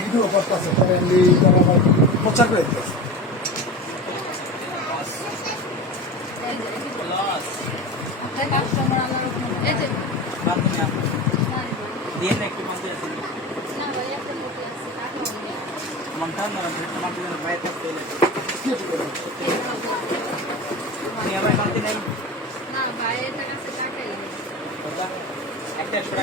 Video করতেছে প্রচার করে দিতেছে একটা 100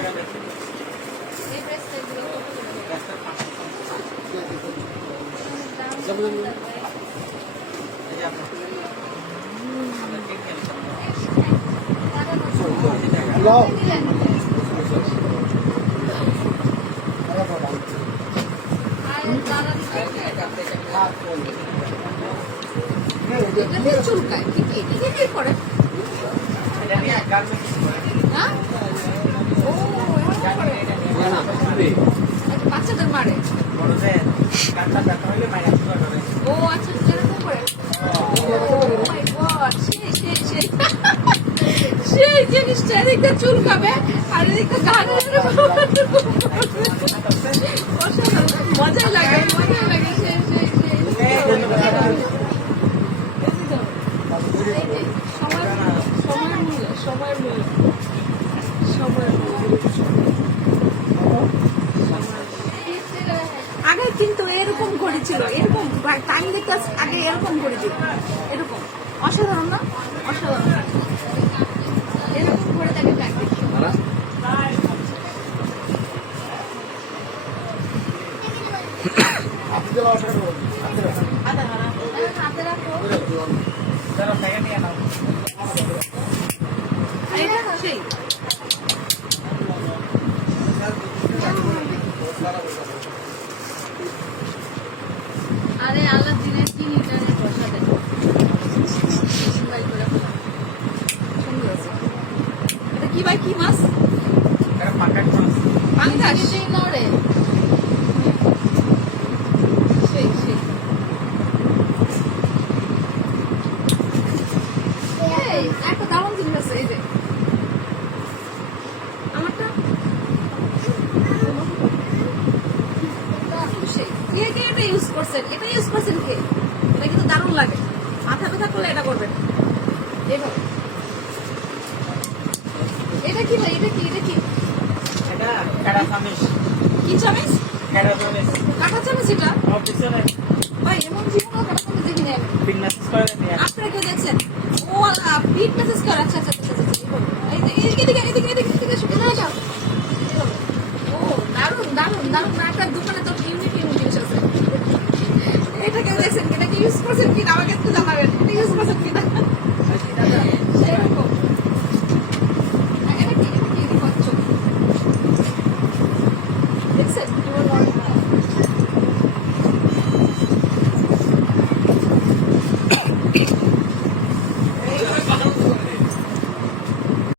টাকা চুলকায় কি করে বাচ্চাদের মারে ও আচ্ছা এরকম করে সেই জিনিসটা এদিকটা চুলকাবে আর এদিকটা গান মজা লাগে আগে কিন্তু এরকম করেছিল, এরকম টাইম দেখতে আগে এরকম করেছিল, এরকম অসাধারণ না? অসাধারণ এরকম করে তাকে প্র্যাকটিস সেই আরে আল্লাহ দিনের চিনিটারে বসা দেয় এটা কি ভাই কি মাছ? পাঙ্গাস নড়ে সেই একটা দারুণ জিনিস আছে এই যে আমারটা এটা ইউজ করছেন, এটা ইউজ করছেন কে? এটা কিন্তু দারুণ লাগে, মাথা ব্যথা করলে এটা করবেন এইভাবে। এটা কি ভাই? এটা কি কি চামিচ? কাঁটা চামিচ এটা ভাই এমন জীবনও কাঁটা চামিচ দেখিনি আমি। আপনারা কেউ দেখছেন? ও পিট মেসেজ করে। আচ্ছা ও দারুণ আপনার দোকানে তো ইউনিক জিনিস আছে। এটা কেউ দেখছেন? এটা কি ইউজ করছেন কি আমাকে একটু জানাবেন।